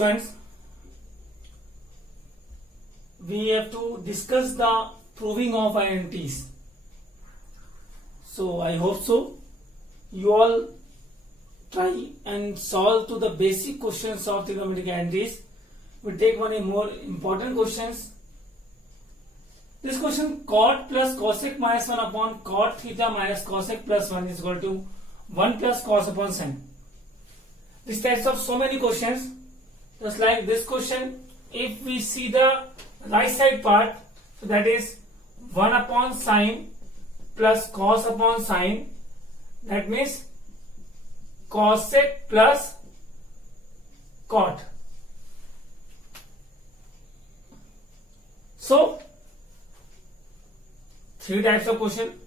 Students, we have to discuss the proving of identities. So I hope so. You all try and solve to the basic questions of trigonometric identities. We take one more important questions. This question, cot plus cosec minus 1 upon cot theta minus cosec plus 1 is equal to 1 plus cos upon sin. This types of so many questions. Just like this question, if we see the right side part, so that is 1 upon sin plus cos upon sin, that means cosec plus cot. So, three types of question.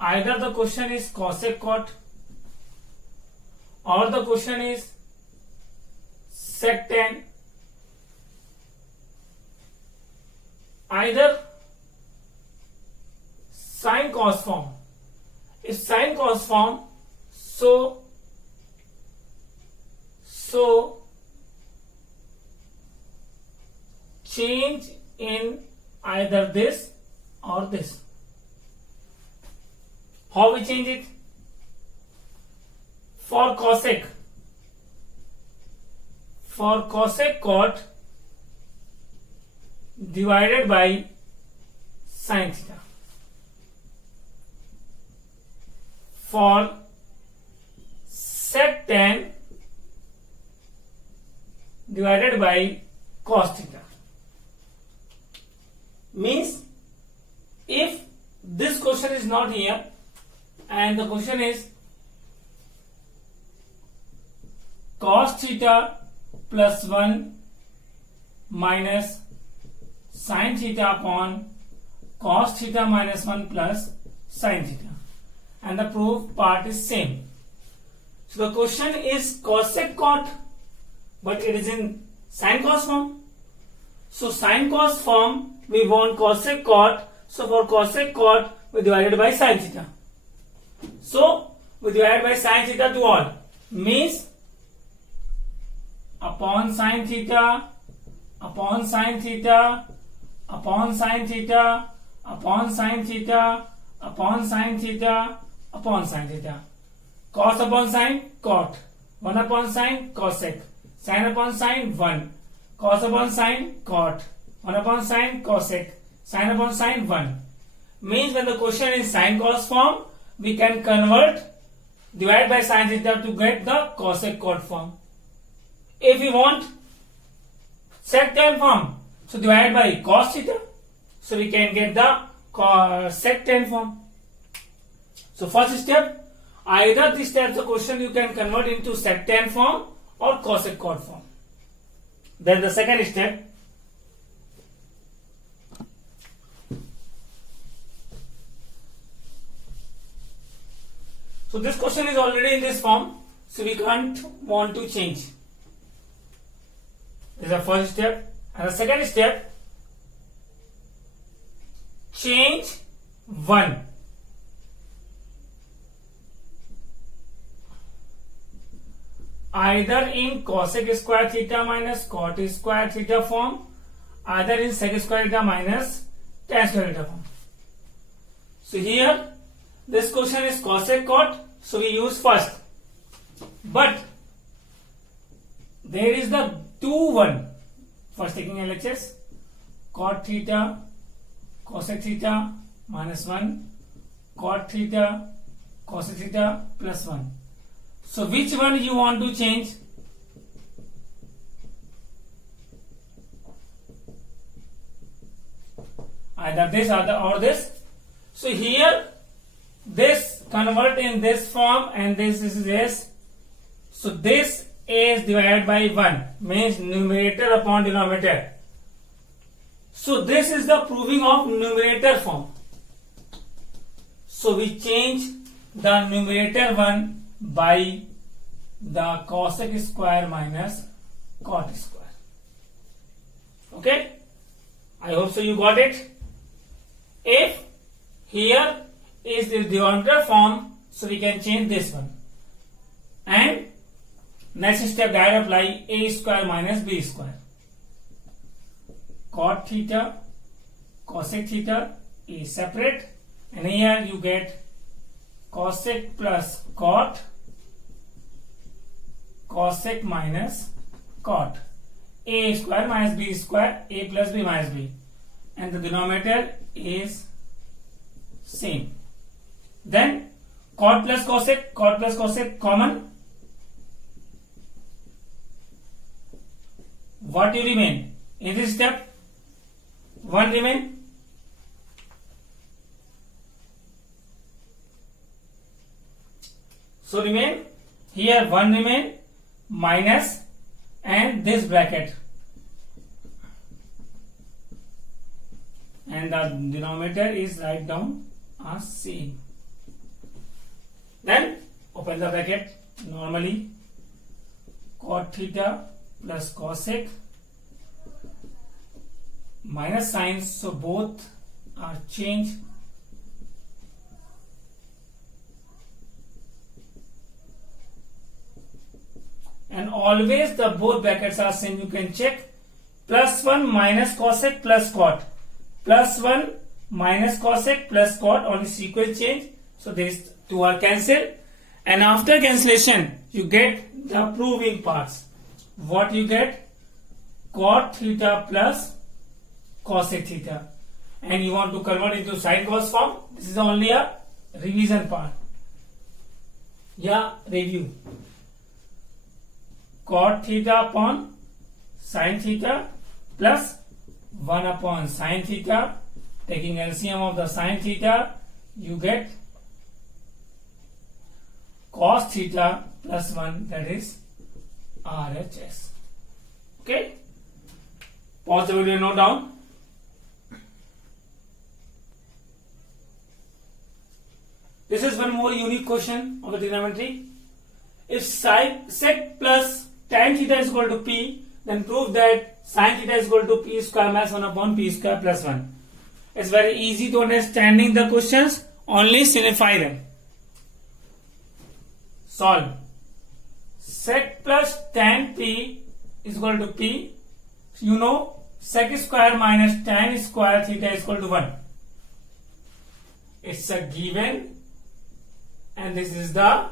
Either the question is cosec cot, or the question is sec tan, either sin cos form. If sin cos form, so change in either this or this. How we change it? For cosec cot divided by sin theta. For sec tan divided by cos theta. Means if this question is not here and the question is cos theta plus 1 minus sin theta upon cos theta minus 1 plus sin theta, and the proof part is same. So the question is cosec cot, but it is in sin cos form. So sin cos form we want cosec cot. So for cosec cot we divided by sin theta. So we divide by sin theta to all, means upon sin theta upon sin theta upon sin theta upon sin theta upon sin theta upon sin theta. Cos upon sin cot, 1 upon sin cosec, sin upon sin 1, cos upon sin cot, 1 upon sin cosec, sin upon sin 1. Means when the question is sin cos form, we can convert divide by sin theta to get the cosec cot form. If we want sec tan form, so divide by cos theta, so we can get the sec tan form. So first step, either this type of question you can convert into sec tan form or cosec cot form. Then the second step, so this question is already in this form, so we can't want to change. This is the first step. And the second step, change 1. Either in cosec square theta minus cot square theta form, either in sec square theta minus tan square theta form. So here this question is cosec cot, so we use first. But there is the 2-1. First taking LHS, cot theta cosec theta minus 1, cot theta cosec theta plus 1. So which one you want to change? Either this or this. So here this convert in this form and this is this. So this is divided by 1, means numerator upon denominator. So this is the proving of numerator form. So we change the numerator 1 by the cosec square minus cot square. Okay, I hope so you got it. If here is the denominator form, so we can change this one, and next step direct apply a square minus b square. Cot theta, cosec theta is separate, and here you get cosec plus cot, cosec minus cot. A square minus b square, a plus b minus b, and the denominator is same. Then cot plus cosec common. What will remain in this step? 1 remain. So remain here 1 remain minus and this bracket, and the denominator is write down as same. Then open the bracket normally. Cot theta plus cosec minus signs, so both are changed. And always the both brackets are same. You can check. Plus 1 minus cosec plus cot. Plus 1 minus cosec plus cot, only sequence change. So these two are cancelled. And after cancellation, you get the proving parts. What you get? Cot theta plus cosec theta. And you want to convert into sine cos form. This is only a revision part. Yeah, review. Cot theta upon sin theta plus 1 upon sin theta. Taking LCM of the sin theta, you get cos theta plus 1, that is RHS. Okay? Pause the video and note down. This is one more unique question of the trigonometry. If sec plus tan theta is equal to p, then prove that sin theta is equal to p square minus 1 upon p square plus 1. It's very easy to understanding the questions, only simplify them. Solve. Sec plus tan p is equal to p. You know sec square minus tan square theta is equal to 1. It's a given, and this is the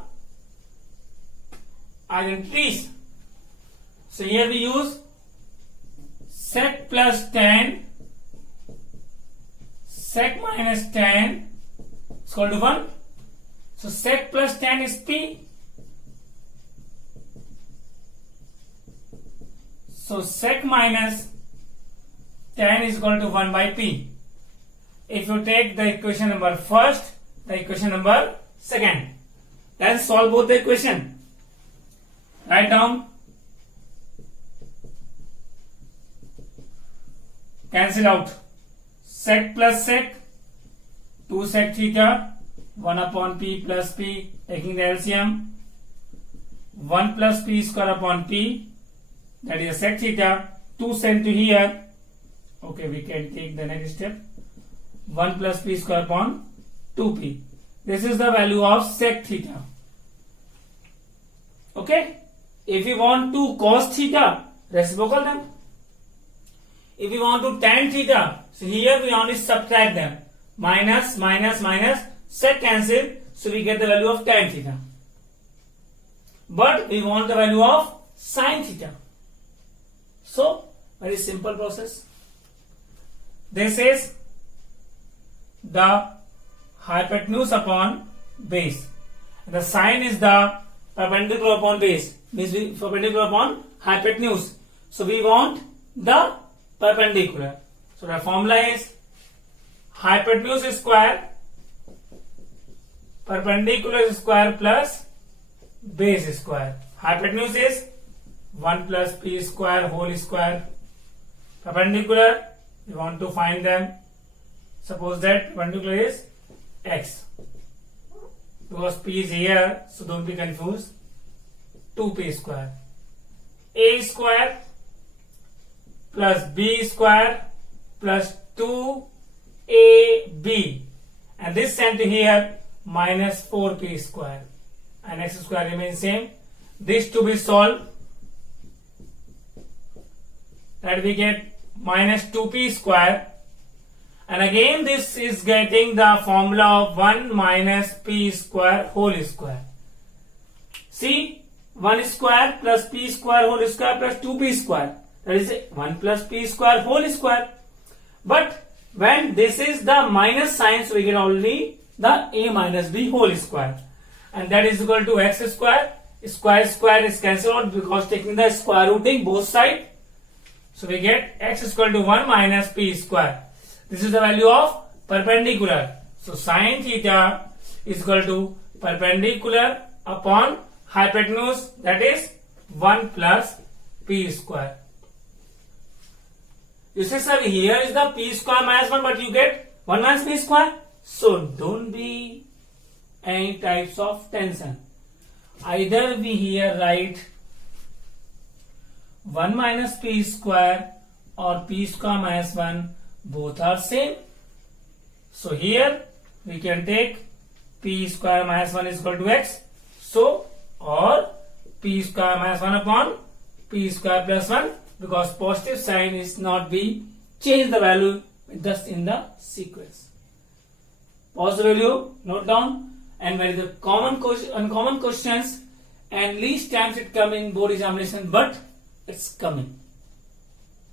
identities. So here we use sec plus tan, sec minus tan is equal to 1. So sec plus tan is p. So sec minus tan is equal to 1 by p. If you take the equation number first, the equation number second, then solve both the equation. Write down. Cancel out. Sec plus sec, 2 sec theta, 1 upon p plus p, taking the LCM, 1 plus p square upon p, that is sec theta, 2 sent to here. Okay, we can take the next step. 1 plus p square upon 2p. This is the value of sec theta. Okay? If you want to cos theta, reciprocal them. If you want to tan theta, so here we only subtract them. Minus, minus, minus, sec cancel, so we get the value of tan theta. But we want the value of sin theta. So, very simple process. This is the hypotenuse upon base. The sine is the perpendicular upon base, means perpendicular upon hypotenuse. So we want the perpendicular. So the formula is hypotenuse square, perpendicular square plus base square. Hypotenuse is 1 plus p square whole square. Perpendicular, we want to find them. Suppose that perpendicular is x. Because p is here, so don't be confused. 2p square. A square plus b square plus 2ab. And this sent to here minus 4p square. And x square remains same. this to be solved, that we get minus 2p square, and again this is getting the formula of 1 minus p square whole square. See, 1 square plus p square whole square plus 2p square, that is 1 plus p square whole square. But when this is the minus sign, so we get only the a minus b whole square, and that is equal to x square. Square is cancelled out because taking the square rooting both sides. So we get x is equal to 1 minus p square. This is the value of perpendicular. So sine theta is equal to perpendicular upon hypotenuse, that is 1 plus p square. You say, sir, here is the p square minus 1, but you get 1 minus p square. So don't be any types of tension. Either we here write 1 minus p square or p square minus 1, both are same. So here we can take p square minus 1 is equal to x. So, or p square minus 1 upon p square plus 1, because positive sign is not be change the value just in the sequence. Pause the video, note down, and where is the uncommon questions, and least times it come in board examination, but it's coming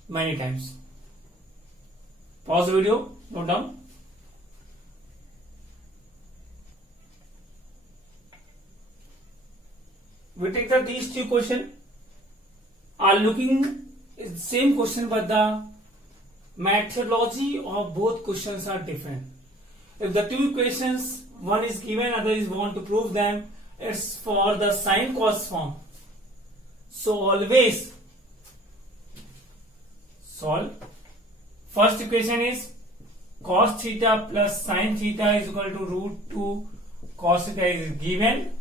many times. Pause the video, note down. We take these two questions are looking same question, but the methodology of both questions are different. If the two equations, one is given, other is want to prove them, it's for the sine cos form. So always solve. First equation is cos theta plus sine theta is equal to root 2 cos theta is given,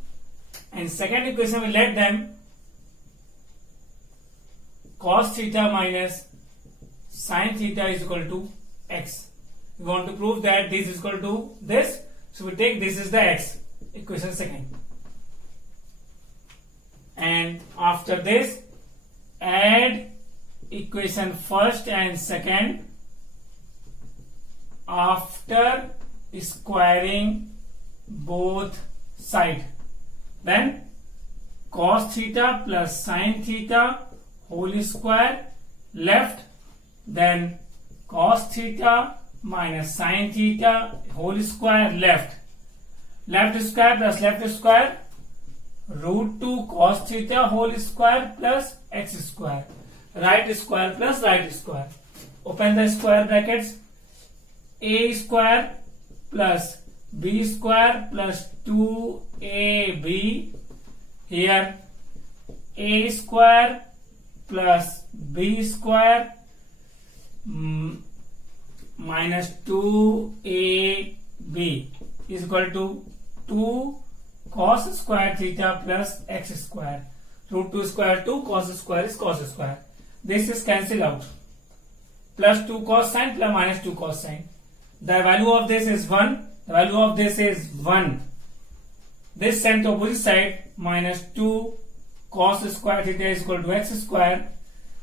and second equation we let them cos theta minus sine theta is equal to x. We want to prove that this is equal to this, so we take this is the x, equation second, and after this add equation first and second after squaring both side. Then cos theta plus sine theta whole square left, then cos theta minus sine theta whole square left, left square plus left square, root 2 cos theta whole square plus x square, right square plus right square. Open the square brackets, a square plus b square plus 2ab, here a square plus b square minus 2ab is equal to 2 cos square theta plus x square. Root 2 square 2, cos square is cos square. This is cancelled out. Plus 2 cos sine plus minus 2 cos sine. The value of this is 1. The value of this is 1. This sent to opposite side, minus 2 cos square theta is equal to x square.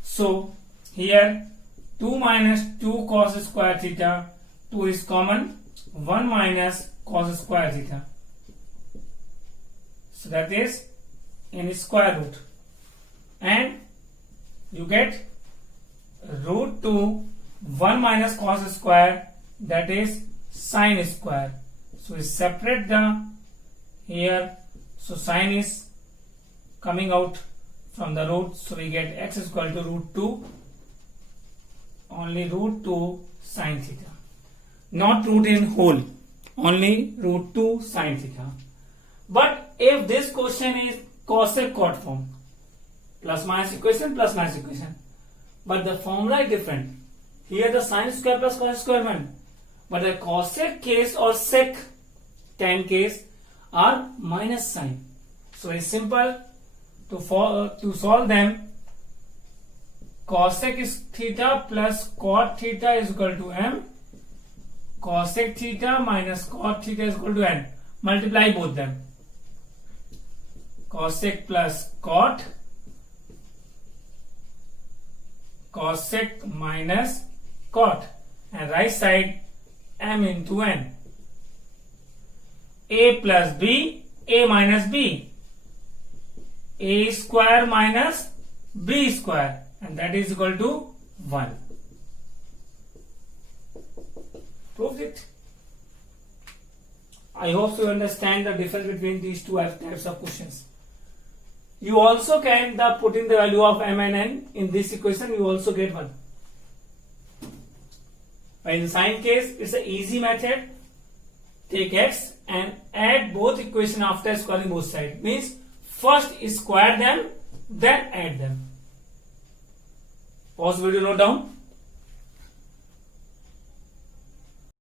So here 2 minus 2 cos square theta, 2 is common, 1 minus cos square theta. So that is in square root, and you get root 2 1 minus cos square, that is sine square. So we separate the here, so sine is coming out from the root, so we get x is equal to root 2, only root 2 sine theta, not root in whole, only root 2 sine theta. But if this question is cosec cot form, plus minus equation, but the formula is different. Here the sine square plus cos square 1, but the cosec case or sec tan case are minus sign. So it's simple to solve them. Cosec is theta plus cot theta is equal to m. Cosec theta minus cot theta is equal to n. Multiply both them. cosec plus cot, cosec minus cot, and right side m into n. A plus b, a minus b, a square minus b square, and that is equal to 1. Proved it. I hope you understand the difference between these two types of questions. You also can put in the value of m and n in this equation, you also get 1. But in sine case, it's an easy method. Take x and add both equation after squaring both sides. Means first square them, then add them. Pause video, note down.